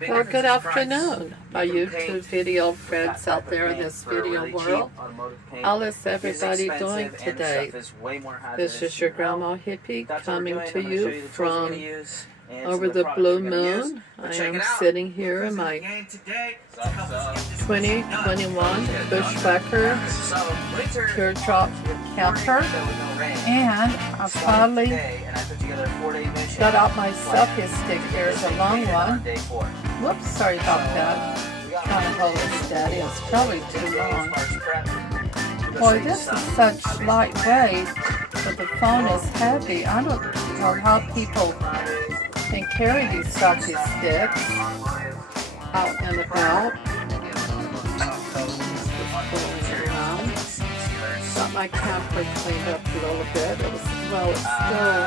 Well, good afternoon, my YouTube video friends out there in this video world. How is everybody doing today? This is your Grandma Hippie coming to you from over the blue moon. I am sitting here in my 2021 Bushwhacker teardrop camper, and I finally got out my selfie stick here, the long one. Whoops, sorry about that. Trying to hold it steady. It's probably too long. Boy, this is such lightweight, but the phone is heavy. I don't know how people can carry these selfie sticks out and about. Got my camper cleaned up a little bit. It was, well, it's still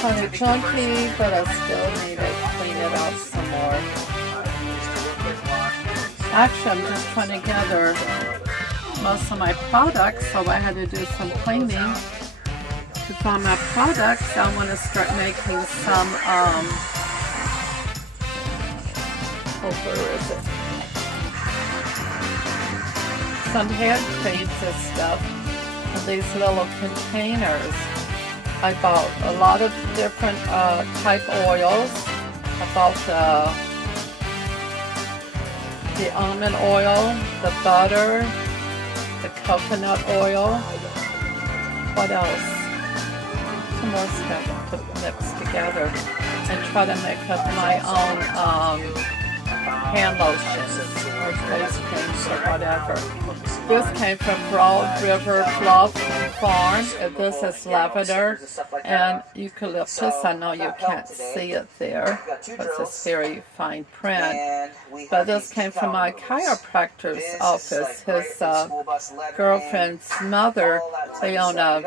kind of junky, but I still need to clean it out some more. Actually, I'm just trying to gather most of my products, so I had to do some cleaning to find my products. I want to start making some, where is it? Some hand creams and stuff in these little containers. I bought a lot of different type oils. I bought the almond oil, the butter, the coconut oil. What else? Some more stuff to mix together and try to make up my own hand lotions or face creams or whatever. This came from Broad River Bluff Farm. This is lavender and eucalyptus. I know you can't see it there because it's very fine print. But this came from my chiropractor's office. His girlfriend's mother, they own a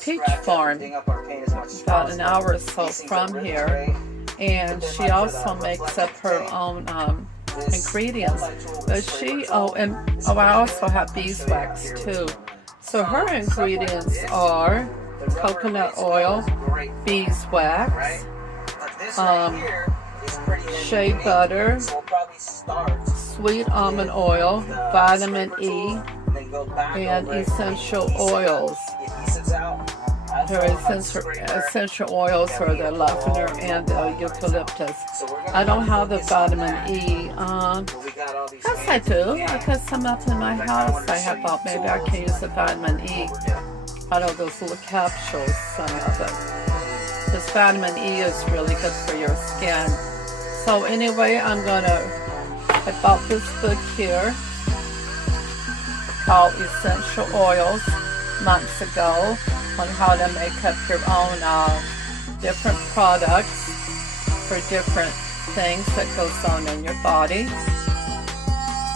peach farm about an hour or so from here. And she also makes up her own ingredients, but I also have beeswax too. So her ingredients are coconut oil, beeswax, shea butter, sweet almond oil, vitamin E, and essential oils. Her essential oils are the lavender and the eucalyptus. I don't have the vitamin E. Yes, I do. I got some up in my house. I have thought maybe I can use the vitamin E out of those little capsules, some of it. This vitamin E is really good for your skin. So anyway, I bought this book here called Essential Oils months ago, on how to make up your own different products for different things that goes on in your body.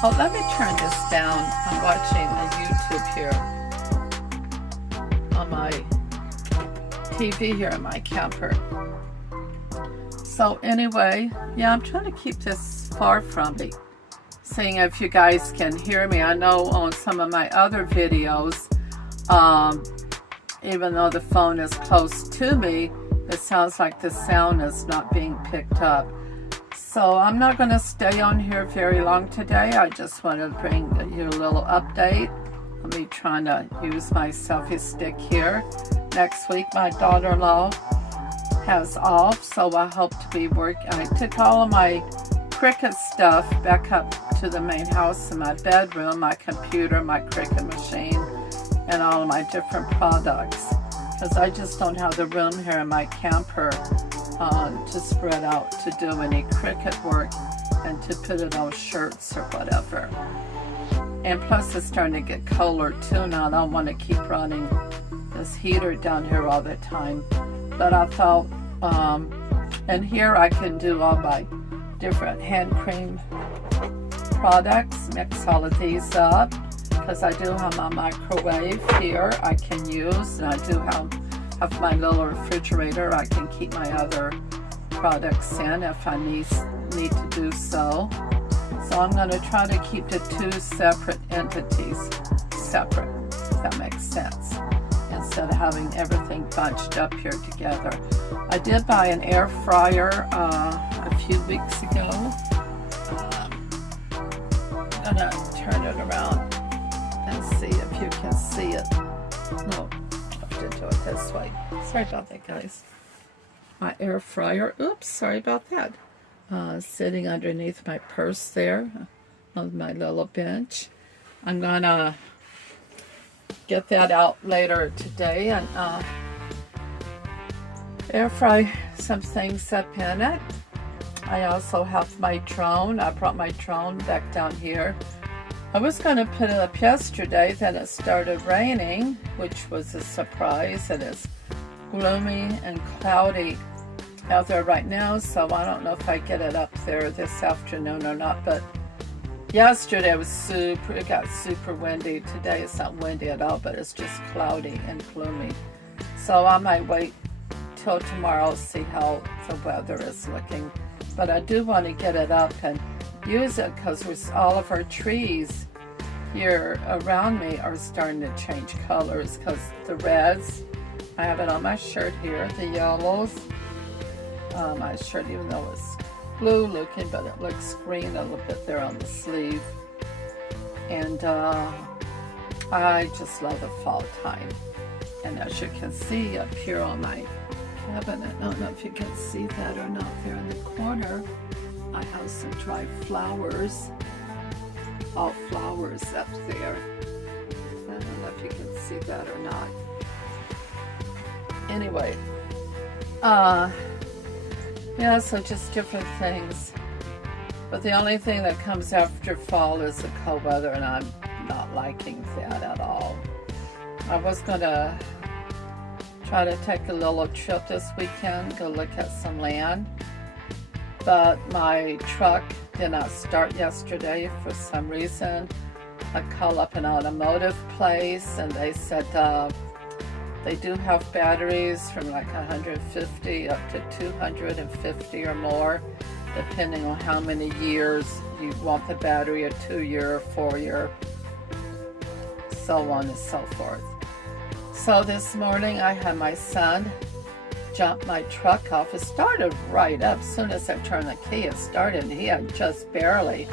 Oh, let me turn this down. I'm watching a YouTube here on my TV here in my camper. So anyway, yeah, I'm trying to keep this far from me, seeing if you guys can hear me. I know on some of my other videos, even though the phone is close to me, it sounds like the sound is not being picked up. So I'm not going to stay on here very long today. I just want to bring you a little update. I'll be trying to use my selfie stick here. Next week my daughter-in-law has off, so I hope to be working. I took all of my Cricut stuff back up to the main house in my bedroom, my computer, my Cricut machine, and all of my different products, because I just don't have the room here in my camper to spread out to do any Cricut work and to put it on shirts or whatever. And plus it's starting to get colder too now. I don't want to keep running this heater down here all the time. But I thought, and here I can do all my different hand cream products, mix all of these up, because I do have my microwave here I can use, and I do have my little refrigerator I can keep my other products in if I need to do so. So I'm going to try to keep the two separate entities separate, if that makes sense. And instead of having everything bunched up here together. I did buy an air fryer a few weeks ago. I'm gonna turn it around and see if you can see it. No, I have to do it this way. Sorry about that, guys. My air fryer, oops, sorry about that. Sitting underneath my purse there on my little bench. I'm gonna get that out later today and air fry some things up in it. I also have my drone. I brought my drone back down here. I was going to put it up yesterday, then it started raining, which was a surprise. It is gloomy and cloudy out there right now, so I don't know if I get it up there this afternoon or not, but yesterday it got super windy. Today it's not windy at all, but it's just cloudy and gloomy. So I might wait till tomorrow, see how the weather is looking. But I do want to get it up and use it because all of our trees here around me are starting to change colors, because the reds, I have it on my shirt here, the yellows, my shirt, even though it's blue looking, but it looks green a little bit there on the sleeve. And I just love the fall time. And as you can see up here on my cabinet, I don't know if you can see that or not, there in the corner, I have some dried flowers, all flowers up there. I don't know if you can see that or not. Anyway, yeah, so just different things. But the only thing that comes after fall is the cold weather, and I'm not liking that at all. I was gonna try to take a little trip this weekend, go look at some land, but my truck did not start yesterday for some reason. I called up an automotive place and they said they do have batteries from like 150 up to 250 or more, depending on how many years you want the battery, a 2-year, 4-year, so on and so forth. So this morning I had my son jump my truck off. It started right up. As soon as I turned the key, it started. He had just barely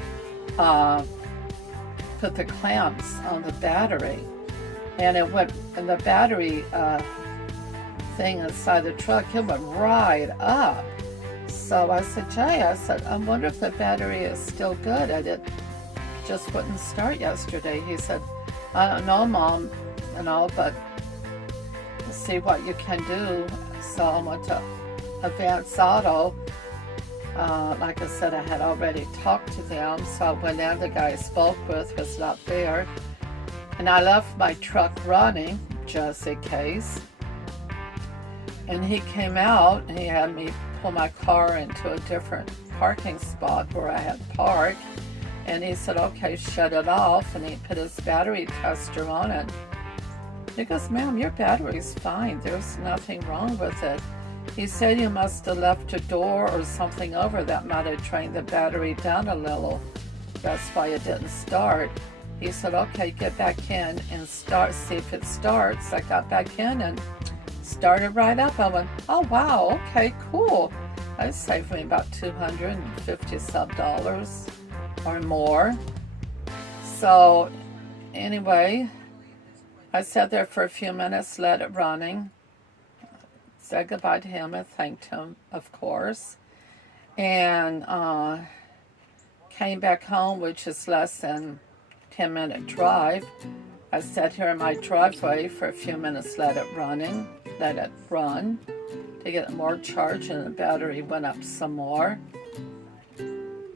put the clamps on the battery. And it went, and the battery thing inside the truck, it went right up. So I said, Jay, I wonder if the battery is still good. It just wouldn't start yesterday. He said, I don't know, Mom, and all, but see what you can do. So I went to Advance Auto. Like I said, I had already talked to them, so I went in. The guy I spoke with was not there. And I left my truck running, just in case. And he came out, and he had me pull my car into a different parking spot where I had parked. And he said, okay, shut it off. And he put his battery tester on it. He goes, ma'am, your battery's fine. There's nothing wrong with it. He said you must have left a door or something over that might have drained the battery down a little. That's why it didn't start. He said, okay, get back in and start, see if it starts. I got back in and started right up. I went, oh, wow, okay, cool. That saved me about $250 some or more. So anyway, I sat there for a few minutes, let it running, said goodbye to him and thanked him, of course, and came back home, which is less than 10-minute drive. I sat here in my driveway for a few minutes, let it run to get more charge, and the battery went up some more.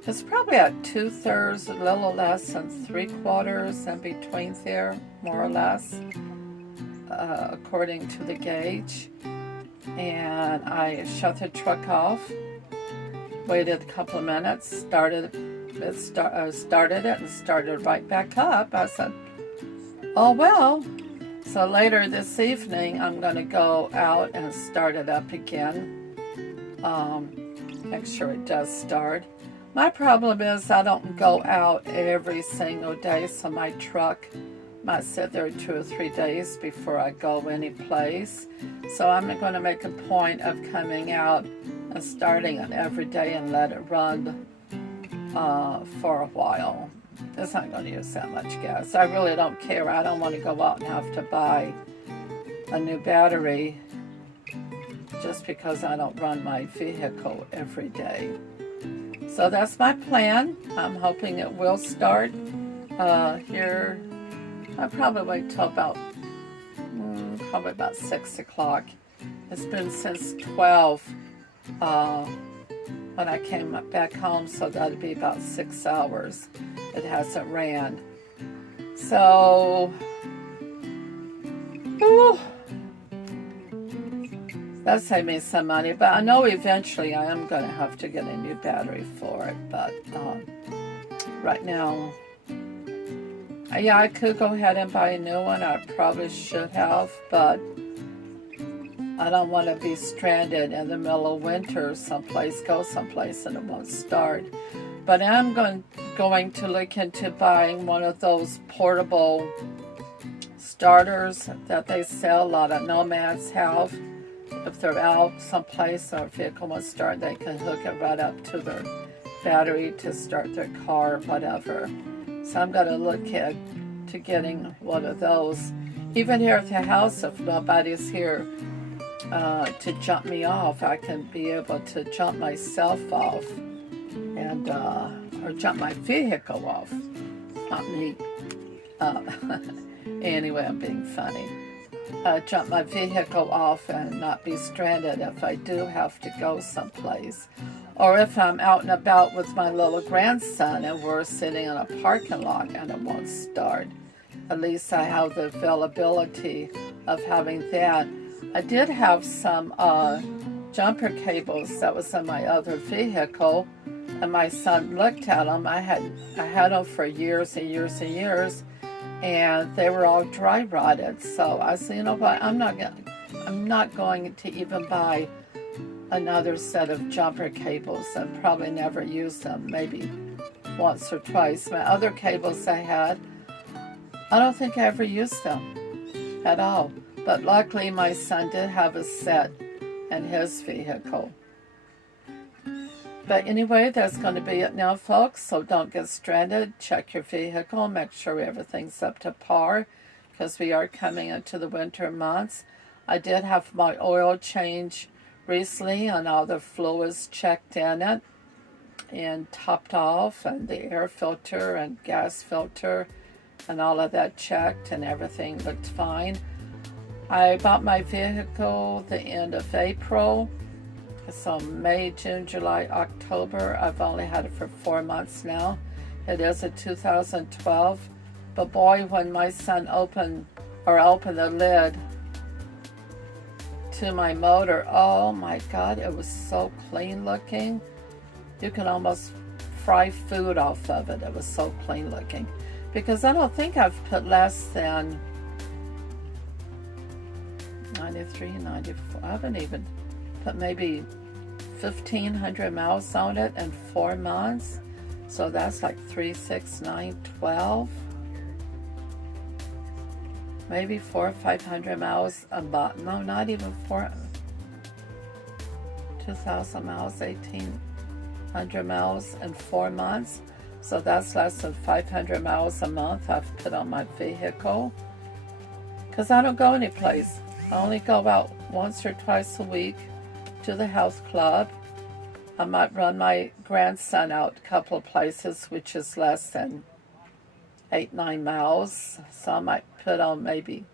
It's probably at 2/3, a little less than 3/4 in between there, more or less, according to the gauge. And I shut the truck off, waited a couple of minutes, started it and started right back up. I said, oh well. So later this evening, I'm going to go out and start it up again. Make sure it does start. My problem is I don't go out every single day, so my truck Might sit there 2 or 3 days before I go any place. So I'm going to make a point of coming out and starting it every day and let it run for a while. It's not going to use that much gas. I really don't care. I don't want to go out and have to buy a new battery just because I don't run my vehicle every day. So that's my plan. I'm hoping it will start here. I'll probably wait till about 6 o'clock. It's been since 12 when I came back home, so that'd be about 6 hours. It hasn't ran. So, whew, that'll save me some money, but I know eventually I am going to have to get a new battery for it, but right now, yeah, I could go ahead and buy a new one. I probably should have, but I don't want to be stranded in the middle of winter go someplace and it won't start. But I'm going to look into buying one of those portable starters that they sell. A lot of nomads have. If they're out someplace or a vehicle won't start, they can hook it right up to their battery to start their car or whatever. So I'm going to look to getting one of those. Even here at the house, if nobody's here to jump me off, I can be able to jump myself off and or jump my vehicle off. Not me. Anyway, I'm being funny. Jump my vehicle off and not be stranded if I do have to go someplace. Or if I'm out and about with my little grandson and we're sitting in a parking lot and it won't start. At least I have the availability of having that. I did have some jumper cables that was in my other vehicle, and my son looked at them. I had them for years and years and years, and they were all dry rotted. So I said, you know what, I'm not going to even buy another set of jumper cables and probably never use them, maybe once or twice. My other cables I had, I don't think I ever used them at all. But luckily my son did have a set in his vehicle. But anyway, that's going to be it now, folks. So don't get stranded. Check your vehicle. Make sure everything's up to par because we are coming into the winter months. I did have my oil change recently and all the fluids checked in it and topped off, and the air filter and gas filter and all of that checked, and everything looked fine. I bought my vehicle the end of April. So May, June, July, October. I've only had it for 4 months now. It is a 2012. But boy, when my son opened the lid to my motor, oh my God, it was so clean looking. You can almost fry food off of it. It was so clean looking. Because I don't think I've put less than 93, 94. I haven't even put maybe 1,500 miles on it in 4 months. So that's like 3, 6, 9, 12. Maybe 400 or 500 miles a month. No, not even 2,000 miles, 1,800 miles in 4 months. So that's less than 500 miles a month I've put on my vehicle. Because I don't go anyplace. I only go out once or twice a week to the health club. I might run my grandson out a couple of places, which is less than 8, 9 miles. So I might put on maybe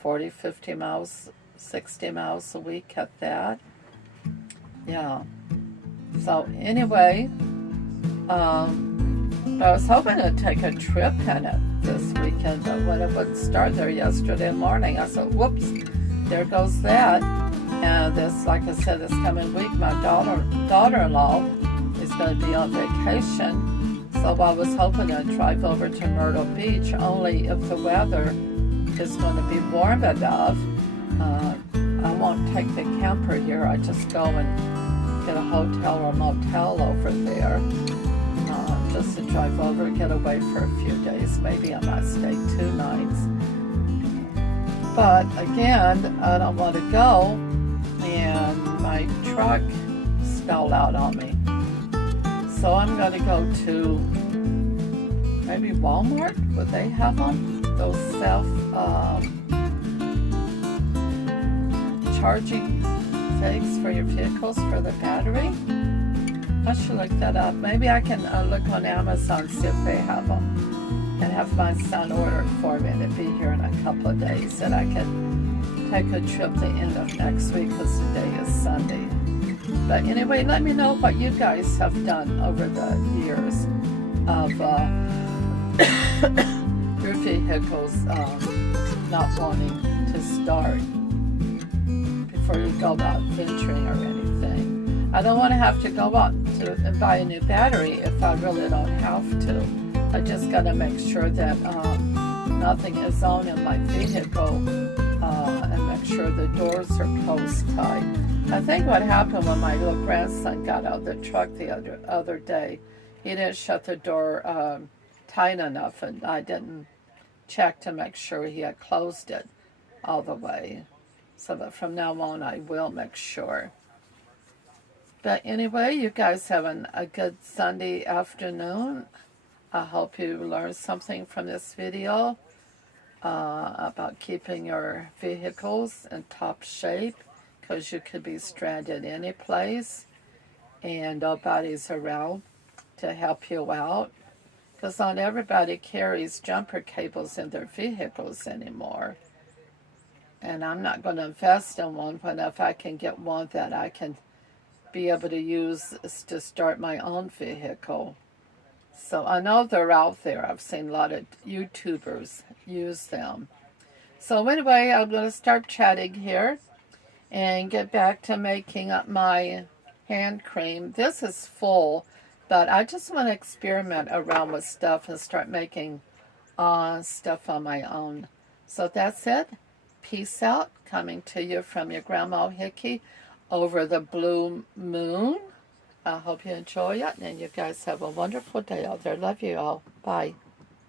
40, 50 miles, 60 miles a week at that. Yeah. So anyway, I was hoping to take a trip in it this weekend, but when it wouldn't start there yesterday morning, I said, whoops, there goes that. And this, like I said, this coming week, my daughter-in-law is going to be on vacation. So I was hoping to drive over to Myrtle Beach, only if the weather is going to be warm enough. I won't take the camper here. I just go and get a hotel or motel over there. just to drive over, get away for a few days. Maybe I might stay 2 nights. But again, I don't want to go and my truck stalled out on me. So I'm going to go to maybe Walmart. Would they have them? Those self-charging figs for your vehicles for the battery. I should look that up. Maybe I can look on Amazon, see if they have them, and have my son order it for me, and it'll be here in a couple of days, and I can take a trip the end of next week because today is Sunday. But anyway, let me know what you guys have done over the years of your vehicles not wanting to start before you go out venturing or anything. I don't want to have to go out and buy a new battery if I really don't have to. I just got to make sure that nothing is on in my vehicle and make sure the doors are closed tight. I think what happened when my little grandson got out of the truck the other day, he didn't shut the door tight enough, and I didn't check to make sure he had closed it all the way. So that from now on I will make sure. But anyway, you guys having a good Sunday afternoon. I hope you learned something from this video about keeping your vehicles in top shape, because you could be stranded any place and nobody's around to help you out, because not everybody carries jumper cables in their vehicles anymore. And I'm not going to invest in one when if I can get one that I can be able to use to start my own vehicle. So I know they're out there. I've seen a lot of YouTubers use them. So anyway, I'm going to start chatting here and get back to making up my hand cream. This is full, but I just want to experiment around with stuff and start making stuff on my own. So that's it. Peace out. Coming to you from your Grandma Hickey over the blue moon. I hope you enjoy it, and you guys have a wonderful day out there. Love you all. Bye.